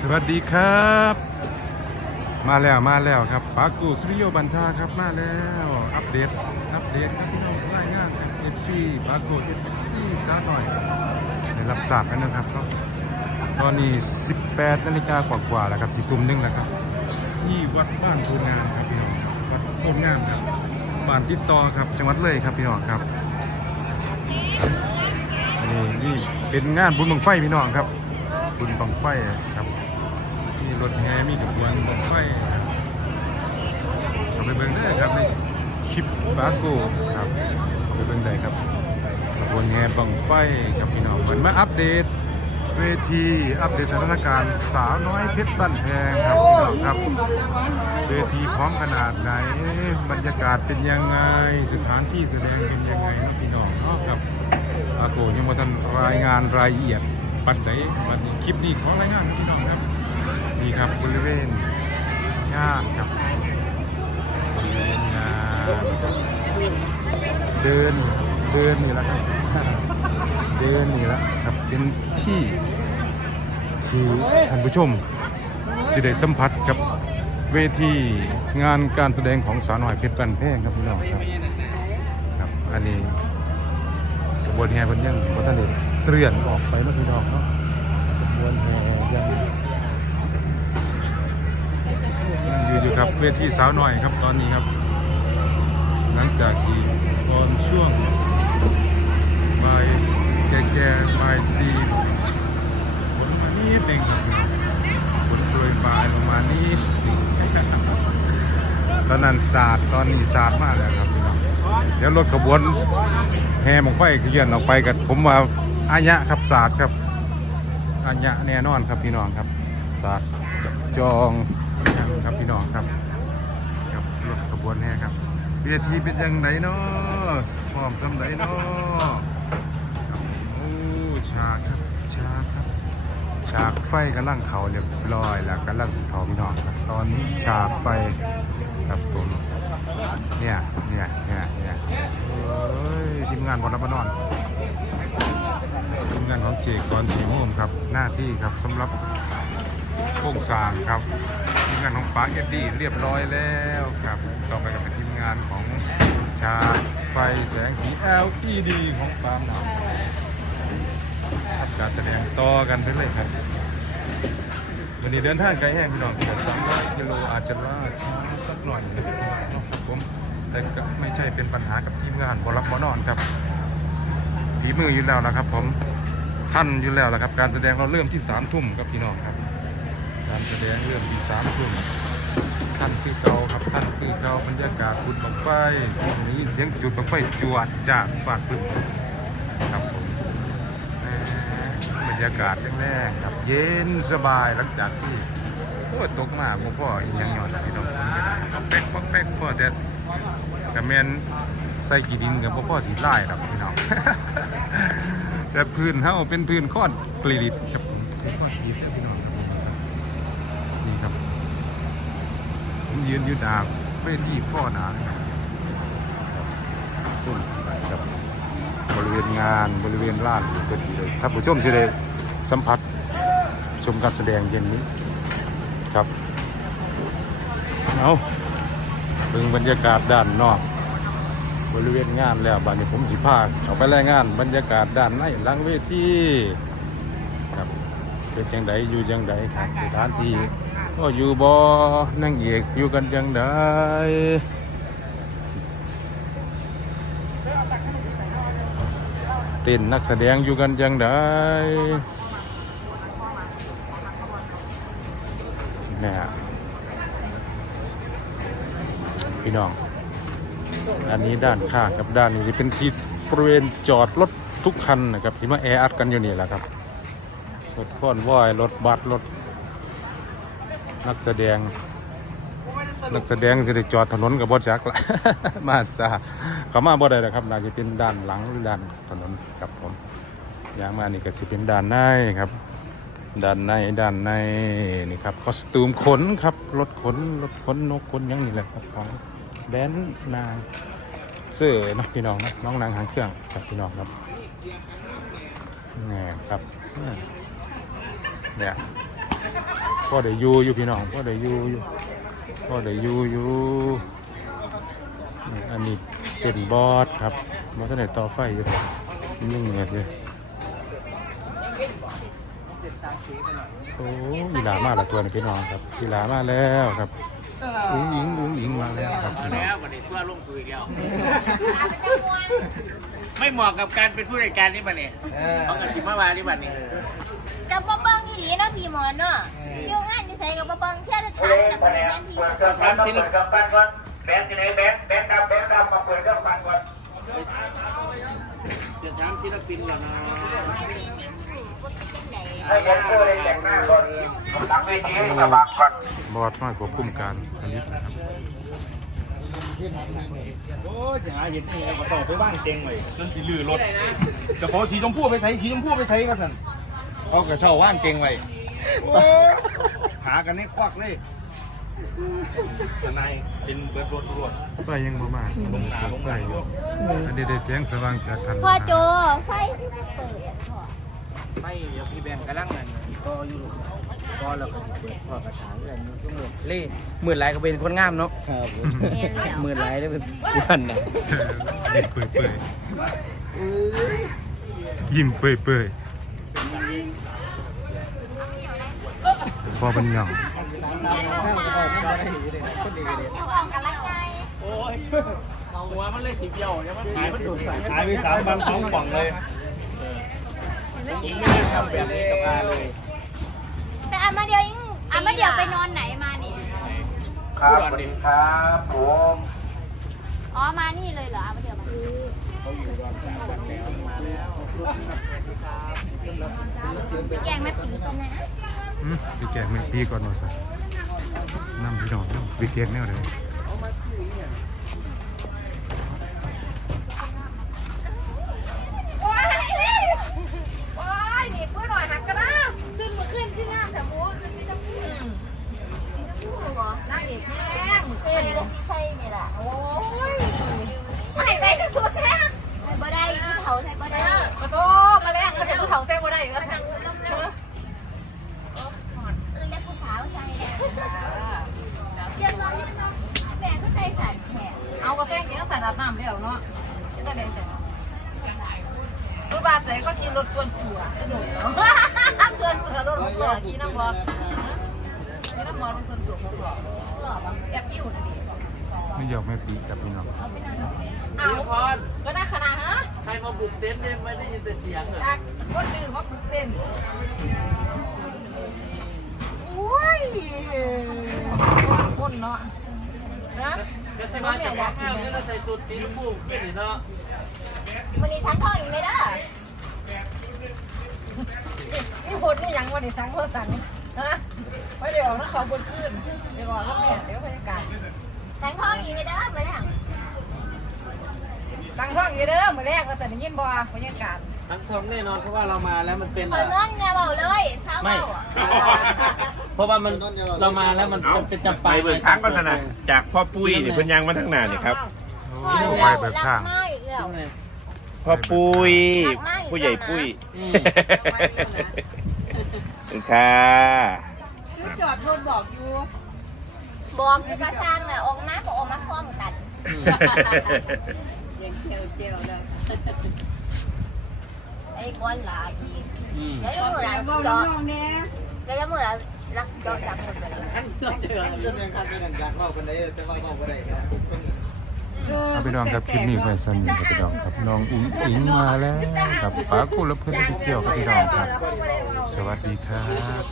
สวัสดีครับ มาแล้วมาแล้วครับปากูสริโยบันทาครับมาแล้วอัปเดตอัปเดตครับพี่น้องรายงานเอฟซีปากูเอฟซีสาหน่อยได้รับทราบกันนะครับก็ตอนนี้ 18นาฬิกากว่าๆแล้วครับสี่ทุ่มหนึงแล้วครับที่วัดบ้านโพงามครับพี่น้องครับวัดโพงามครับบ้านติดต่อครับจังหวัดเลยครับพี่น้องครับนี่นี่เป็นงานบุญบังไฟพี่น้องครับบุญบังไฟ รถแห่มีขบวนบังไฟครับเอาไปเบิ่งได้ครับในชิปบาโกครับเอาไปเบิ่งได้ครับขบวนแห่บังไฟครับพี่น้องมันมาอัปเดต เวทีอัปเดตสถานการณ์สาวน้อยเพชรบ้านแพงครับพี่น้องครับ เวทีพร้อมขนาดไหนบรรยากาศเป็นยังไงสถานที่แสดงเป็นยังไงเนาะพี่น้องเนาะครับอาโกยังมาทันรายงานรายละเอียดปัดไหนวันนี้คลิปนี้ของรายงานพี่น้องครับ นี่ครับบริเวณงานครับบริเวณงานเดินเดินนี่แหละครับเดินนี่แหละครับเป็นที่ที่ท่านผู้ชมสิได้สัมผัสกับเวทีงานการแสดงของสาวน้อยเพชรบันแพงครับพี่น้องครับครับอันนี้กระบวนแห่เพิ่นยังบ่ทันได้เลื่อนออกไปเนาะพี่น้องเนาะกระบวนแห่ยัง อยู่อยู่ ครับเวทีสาวหน่อยครับตอนนี้ครับ หลังจากที่ตอนช่วงบ่ายแก่ๆบ่ายสี่ฝนมานิดหนึ่งครับฝนโปรยปลายลงมาณนิดหนึ่งตอนนั้นสาดตอนนี้สาดมากแล้วครับพี่น้องเดี๋ยวรถขบวนแห่หมองไฟเคลื่อนออกไปกันผมว่าอายะครับสาดครับอายะแน่นอนครับพี่น้องครับสาดจับจอง ครับพี่น้องครับกับรถขบวนแห่ครับเบียทีเป็นยังไงเนาะพร้อมทำไหนเนาะโอ้ฉากครับฉากครับฉากไฟกำลังเขาเรียบร้อยแล้วกำลังสิเขาพี่น้องครับตอนนี้ฉากไฟครับผมเนี่ยเนี่ยเนี่ยเนี่ยเอ้ยทีมงานบอลรับนอนทีมงานของเจกรสีม่วงครับหน้าที่ครับสำหรับโครงสร้างครับ งานของป๋าเอ็ดดี้เรียบร้อยแล้วครับต่อไปก็เป็นทีมงานของชาไฟแสงสี LED ของปามหนาวครับการแสดงต่อกันไปเลยครับวันนี้เดินทางไกลแห้งพี่น้องเกือบสามร้อยกิโลอาจจะล่าช้าสักหน่อยนะครับผมแต่ก็ไม่ใช่เป็นปัญหากับทีมงานบอรับบอนอนครับฝีมืออยู่แล้วนะครับ ผมท่านอยู่แล้วนะครับ การแสดงเราเริ่มที่สามทุ่มครับพี่น้องครับ การแสดงเรื่องที่สามทุ่มท่านคือเก่าครับท่านคือเก่าบรรยากาศบุญบังไฟนี้เสียงจุดบังไฟจวดจากฝากพึ่งครับผมบรรยากาศแรงๆครับเย็นสบายหลังจากที่โอ้ตกมากบ่พ่ออีกยังหย่อนพี่น้องปักแป๊กปักแป๊กพ่อแต่กับแมนใส่กี่ดินกับบ่พ่อสีไล่ครับพี่น้องแต่พื้นเฮาเป็นพื้นค้อนกรีดิตครับผมเป็นค้อนกรีดิตครับพี่น้อง นี่ครับผมยืนอยู่ดาบเวทีฟ้อหนาครับต้นไปครับบริเวณงานบริเวณลานก็สิได้ถ้าผู้ชมสิได้สัมผัสชมการแสดงเย็นนี้ครับเอาเบิ่งบรรยากาศด้านนอก บริเวณงานแล้วบัดนี้ผมสิพาเอาไปรายงาน บรรยากาศด้านในหลังเวทีครับเป็นจังไดอยู่จังไดครับสถานที่ ก็อยู่บ่นั่งเอกอยู่กันจังไดเต้นนักแสดงอยู่กันจังไดเนี่ยพี่น้อง อันนี้ด้านข้างกับด้านนี้จะเป็นที่บริเวณจอดรถทุกคันนะครับที่มาแออัดกันอยู่นี่แหละครับ รถค้อนว่อยรถบัสรถ นักแสดง นักแสดงสิได้จอดถนนกับบอจักละ มาซาเขามาบ่ได้นะครับน่าจะเป็นด้านหลังหรือด้านถนนครับผมอย่างมานี่ก็สิเป็นด้านในครับด้านในด้านในนี่ครับคอสตูมขนครับรถขนรถขนนกขนยังนี่แหละครับของแบนนางเสื้อเนาะพี่น้องนะน้องนางหางเครื่องครับพี่น้องครับนี่ครับเนี่ย พ่อได้อยู่อยู่พี่น้องพ่อได้อยู่อยู่พ่อได้อยู่อยู่นี่อันนี้เต็นบอสครับมาท่านไหนต่อไฟอยู่เลยยุ่งเงียบเลยโอ้ยีหลามาแล้วตัวนี้พี่น้องครับยีหลามาแล้วครับอุ้งอิงอุ้งอิงมาแล้วครับพี่น้องแล้ววันนี้ทั่วลงคุยเดียวไม่เหมาะกับการเป็นผู้จัดการนี่ป่ะเนี่ยต้องกับชิมาวานี่ป่ะเนี่ยกับบ่เบิ่งอีหลีเนาะพี่หมอนเนาะ สกับบ่เบิ่งเที่ยวจะถามน่ะบ่ได้แม่นพี่ทำศิลปะก่อนแบงค์ที่ไหนแบงค์แบงค์ดำแบงค์ดำมาเปิดเครื่องฟังก่อนจะทำศิลปินแล้วนะให้พี่สิงที่หนูบ่เป็นจังได๋ให้ยังเพื่อได้แต่งหน้าก่อนหลังเวทีสบายก่อนบอสมาควบคุมการผลิตนะครับโอ้ยจะหาเห็ดที่ไหนมาสอบไปว่างเต็งไว้จนสิลือรถจะขอสีชมพูไปใช้สีชมพูไปใช้ก็สั่นเอากระเช้าว่างเต็งไว้ หากันให้ควักเลยทนายเป็นเบิร์ดรถรถไฟยังบ่มาลงนาลงไฟอยู่อันนี้ได้เสียงสว่างจากทันพ่อโจไฟเปิดพ่อไม่เดี๋ยวพี่แบงค์กำลังนั่นก็อยู่ก็เราก็พอกระถางเรื่องทุกเรื่องเล่หมื่นไรก็เป็นคนงามเนาะครับแม่นแล้วหมื่นไรได้เป็นวันนะเด็กเปื่อยเปื่อยยิ้มเปื่อยเปื่อย พอเป็นเหงาเที่ยวออกกำลังกายโอ้ยหัวมันเลยสีเบี้ยวเนี่ยมันหายมันดูดใส่หายไปสามพันสองกล่องเลยผมไม่ได้ทำแบบนี้กับอาเลยแต่อันมาเดียวยังอันมาเดียวไปนอนไหนมานี่ครับสวัสดีครับผมอ๋อมานี่เลยเหรออันมาเดียวมาแกงแม่ปีกันนะ พี่แกงเมื่อปีก่อนมาสักน้ำพี่น้องน้ำไปแกงแนวเลย โอ้ยโอ้ยนี่ปื้อหน่อยหักกระด้างซึ่งมาขึ้นที่งามแต่หมูซึ่งที่จะพูดพูดเหรอนางเอกแห้งเออนี่ก็ซีไซนี่แหละโอ้ยไม่ได้ที่สุดแท้บ่ได้ผู้เฒ่าไทยบ่ได้ กระโตมาแล้วกระโตเถาเส้นบ่ได้ก็สั่ง เออได้ผู้สาวใส่แหละเรียนมาเรียนมาแม่ก็ใส่สันแท้ เอากระเส้น นี้ต้องใส่น้ำน้ำเดียวเนาะจะได้เสร็จรถบาดใจก็กินรถส่วนตัวกระโดดเนาะส่วนตัวรถส่วนตัวกินน้ำบอลกินน้ำบอลรถส่วนตัวของเราแอบอิ่วนะดิไม่ยอมไม่ปีกับพี่น้องเอาก็ได้ขนาดฮะใครมาบุกเต็นท์เนี่ยไม่ได้ยินแต่เสียงอะจากคนดื่มว่าปลุกเต้นโอ้ยคนเนาะนะ ก็ใช่ว่าจะมาข้าวนี่เราใส่สูตรสีชมพูขึ้นนี่เนาะวันนี้สังทองอีกไหมเด้อนี่คนนี่ยังวันนี้สังเพื่อสังฮะไม่ไดี๋ยวนะเขาบนขึ้นเดี๋ยวบอกว่าแม่เดี๋ยวบรรยากาศสังทองอีกไหมเด้อมาแล้ว สังท่องอยู่เด้อมื้อแรกก็สั่นยินบ่บรรยากาศทั้งทองแน่นอนเพราะว่าเรามาแล้วมันเป็นเปิดเงื่อนไงเบาเลยเช้าไม่ เบาอะเพราะว่ามันเรามาแล้วมันเป็นจำไปปาเบิกทางก็ถนัดจากพ่อปุ้ยนี่เพิ่นยังมาทางหน้านี่ครับโอ้ไปแบบข้างรักมากอีกแล้ว พ่อปุ้ยรักมากอีกแล้วนะผู้ใหญ่ปุ้ยขอบคุณค่ะจอดรถบอกอยู่บอกคือกระซังอะออกมาก็ออกมาพร้อมกัน ไอ้ก้อนหลาอีกเดี๋ยวจะมือหลาจอดเดี๋ยวจะมือหลารักจอดจับคนไปเลยเอาพี่น้องครับคลิปนี้ไปสั้นครับพี่น้องครับน้องอิงอิงมาแล้วครับป้ากูแล้วเพื่อนไปเที่ยวครับพี่น้องครับ สวัสดีครับ